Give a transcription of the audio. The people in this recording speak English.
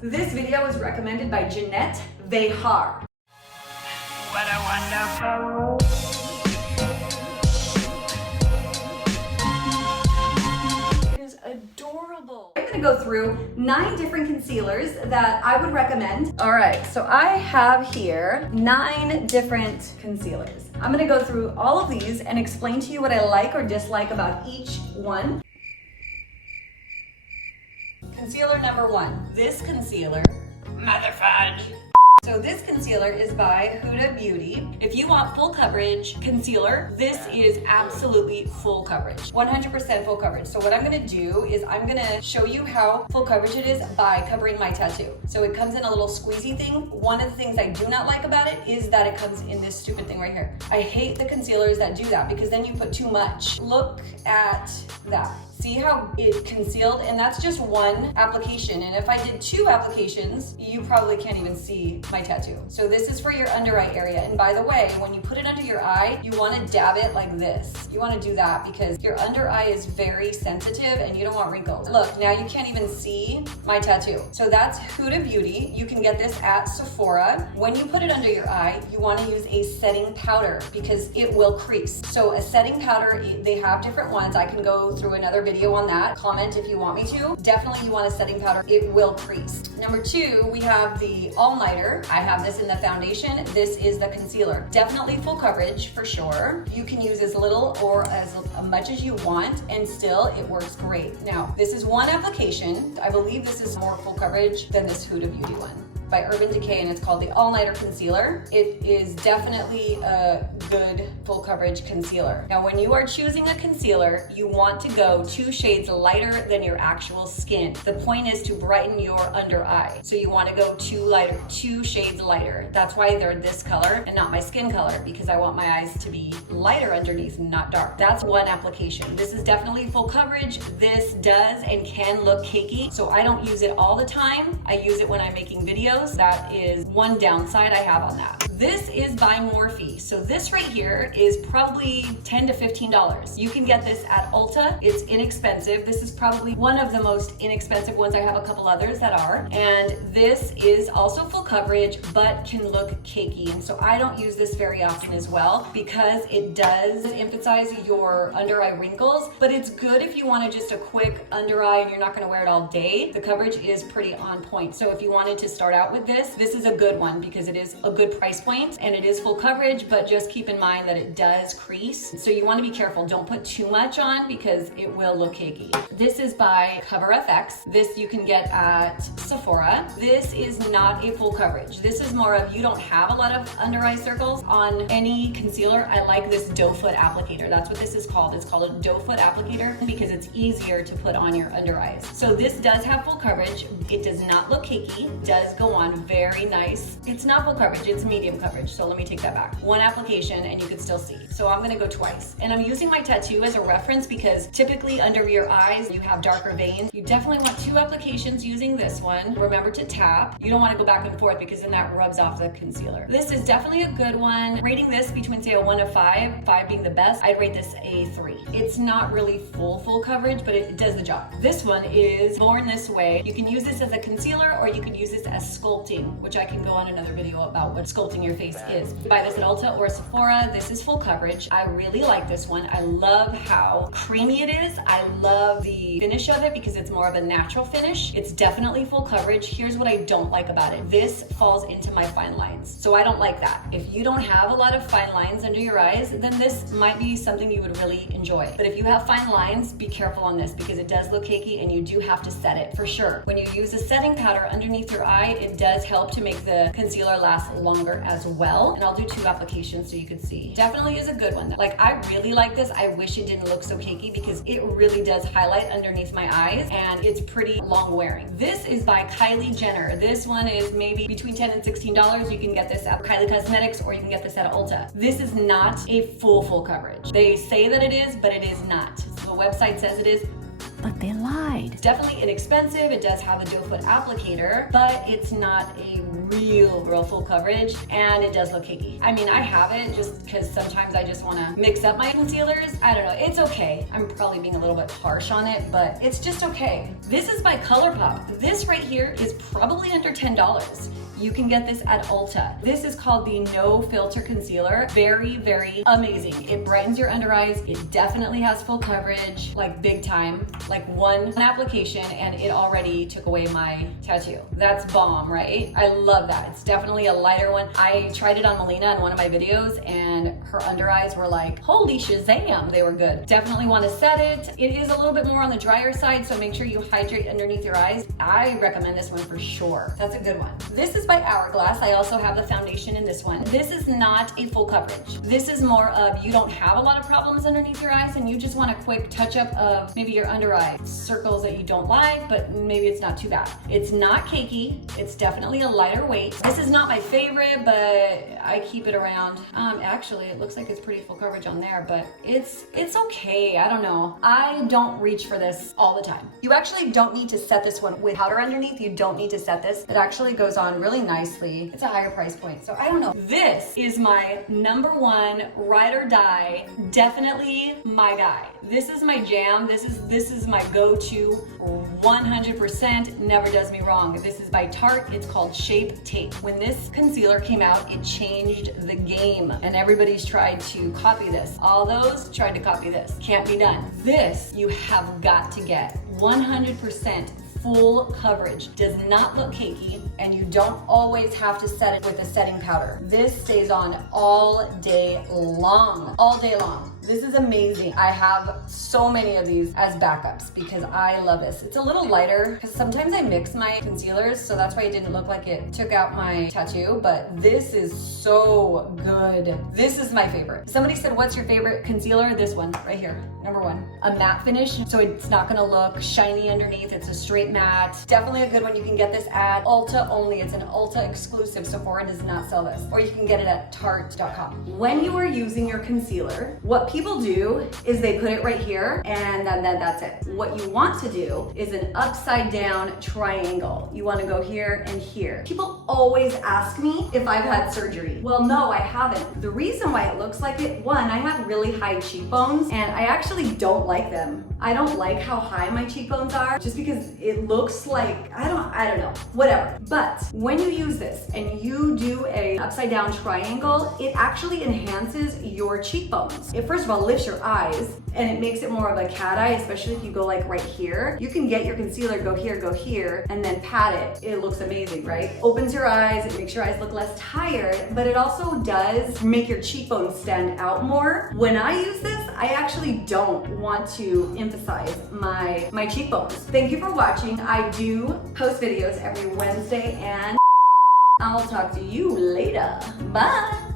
This video was recommended by Jeanette Vehar. What a wonderful. It is adorable. I'm gonna go through 9 different concealers that I would recommend. All right, so I have here 9 different concealers. I'm gonna go through all of these and explain to you what I like or dislike about each one. Concealer number 1. This concealer, Mother fudge. so this concealer is by Huda Beauty. If you want full coverage concealer, this is absolutely full coverage, 100% full coverage. So what I'm gonna do is I'm gonna show you how full coverage it is by covering my tattoo. So it comes in a little squeezy thing. One of the things I do not like about it is that it comes in this stupid thing right here. I hate the concealers that do that because then you put too much. Look at that. See how it concealed? And that's just one application. And if I did 2 applications, you probably can't even see my tattoo. So this is for your under eye area. And by the way, when you put it under your eye, you want to dab it like this. You want to do that because your under eye is very sensitive and you don't want wrinkles. Look, now you can't even see my tattoo. So that's Huda Beauty. You can get this at Sephora. When you put it under your eye, you want to use a setting powder because it will crease. So a setting powder, they have different ones. I can go through another video on that. Comment if you want me to. Definitely you want a setting powder. It will crease. Number 2, we have the all-nighter. I have this in the foundation. This is the concealer. Definitely full coverage for sure. You can use as little or as much as you want and still it works great. Now, this is one application. I believe this is more full coverage than this Huda Beauty one by Urban Decay, and it's called the All-Nighter Concealer. It is definitely a good full coverage concealer. Now, when you are choosing a concealer, you want to go 2 shades lighter than your actual skin. The point is to brighten your under eye. So you want to go 2 shades lighter. That's why they're this color and not my skin color, because I want my eyes to be lighter underneath, not dark. That's one application. This is definitely full coverage. This does and can look cakey, so I don't use it all the time. I use it when I'm making videos. That is one downside I have on that. This is by Morphe. So this right here is probably $10 to $15. You can get this at Ulta. It's inexpensive. This is probably one of the most inexpensive ones. I have a couple others that are. And this is also full coverage, but can look cakey. And so I don't use this very often as well because it does emphasize your under eye wrinkles, but it's good if you want to just a quick under eye and you're not going to wear it all day. The coverage is pretty on point. So if you wanted to start out with this is a good one because it is a good price point and it is full coverage, but just keep in mind that it does crease. So you want to be careful. Don't put too much on because it will look cakey. This is by Cover FX. This you can get at Sephora. This is not a full coverage. This is more of you don't have a lot of under eye circles on any concealer. I like this doe foot applicator. That's what this is called. It's called a doe foot applicator because it's easier to put on your under eyes. So this does have full coverage. It does not look cakey. It does go on very nice. It's not full coverage, it's medium coverage. So let me take that back. One application and you can still see. So I'm gonna go twice. And I'm using my tattoo as a reference because typically under your eyes, you have darker veins. You definitely want 2 applications using this one. Remember to tap. You don't wanna go back and forth because then that rubs off the concealer. This is definitely a good one. Rating this between say a 1 to 5, 5 being the best, I'd rate this a 3. It's not really full coverage, but it does the job. This one is Born This Way. You can use this as a concealer or you can use this as sculpting, which I can go on another video about what sculpting your face is. Buy this at Ulta or Sephora. This is full coverage. I really like this one. I love how creamy it is. I love the finish of it because it's more of a natural finish. It's definitely full coverage. Here's what I don't like about it. This falls into my fine lines. So I don't like that. If you don't have a lot of fine lines under your eyes, then this might be something you would really enjoy. But if you have fine lines, be careful on this because it does look cakey and you do have to set it for sure. When you use a setting powder underneath your eye, it does help to make the concealer last longer as well. And I'll do 2 applications so you can see. Definitely is a good one. Like I really like this. I wish it didn't look so cakey because it really does highlight underneath my eyes and it's pretty long wearing. This is by Kylie Jenner. This one is maybe between $10 and $16. You can get this at Kylie Cosmetics or you can get this at Ulta. This is not a full coverage. They say that it is, but it is not. So the website says it is. but they lied. It's definitely inexpensive. It does have a doe foot applicator, but it's not a real full coverage, and it does look cakey. I mean, I have it just because sometimes I just want to mix up my concealers. I don't know, it's okay. I'm probably being a little bit harsh on it, but it's just okay. This is by ColourPop. This right here is probably under $10. You can get this at Ulta. This is called the No Filter Concealer. Very amazing. It brightens your under eyes. It definitely has full coverage, like big time. Like one application and it already took away my tattoo. That's bomb, right? I love that. It's definitely a lighter one. I tried it on Melina in one of my videos and her under eyes were like, holy Shazam, they were good. Definitely want to set it. It is a little bit more on the drier side, so make sure you hydrate underneath your eyes. I recommend this one for sure. That's a good one. This is by Hourglass. I also have the foundation in this one. This is not a full coverage. This is more of you don't have a lot of problems underneath your eyes and you just want a quick touch up of maybe your under eye circles that you don't like, but maybe it's not too bad. It's not cakey. It's definitely a lighter weight. This is not my favorite, but I keep it around. Actually, it looks like it's pretty full coverage on there, but it's okay. I don't know. I don't reach for this all the time. You actually don't need to set this one with powder underneath. You don't need to set this. It actually goes on really nicely. It's a higher price point, so I don't know. This is my #1 ride or die. Definitely my guy. This is my jam. This is my go-to 100%. Never does me wrong. This is by Tarte. It's called Shape Tape. When this concealer came out, it changed the game, and everybody's tried to copy this. All those tried to copy this. Can't be done. This you have got to get. 100% full coverage. Does not look cakey, and you don't always have to set it with a setting powder. This stays on all day long. All day long. This is amazing. I have so many of these as backups because I love this. It's a little lighter because sometimes I mix my concealers, so that's why it didn't look like it took out my tattoo, but this is so good. This is my favorite. Somebody said, what's your favorite concealer? This one right here, #1. A matte finish, so it's not gonna look shiny underneath. It's a straight matte. Definitely a good one. You can get this at Ulta only. It's an Ulta exclusive. Sephora does not sell this. Or you can get it at Tarte.com. When you are using your concealer, what people do is they put it right here and then that's it. What you want to do is an upside down triangle. You want to go here and here. People always ask me if I've had surgery. Well, no, I haven't. The reason why it looks like it, one, I have really high cheekbones and I actually don't like them. I don't like how high my cheekbones are just because it looks like, I don't know, whatever. But when you use this and you do a upside down triangle, it actually enhances your cheekbones. It first of all lifts your eyes and it makes it more of a cat eye, especially if you go like right here. You can get your concealer, go here, and then pat it. It looks amazing, right? Opens your eyes, it makes your eyes look less tired, but it also does make your cheekbones stand out more. When I use this, I actually don't want to emphasize my cheekbones. Thank you for watching. I do post videos every Wednesday and I'll talk to you later. Bye.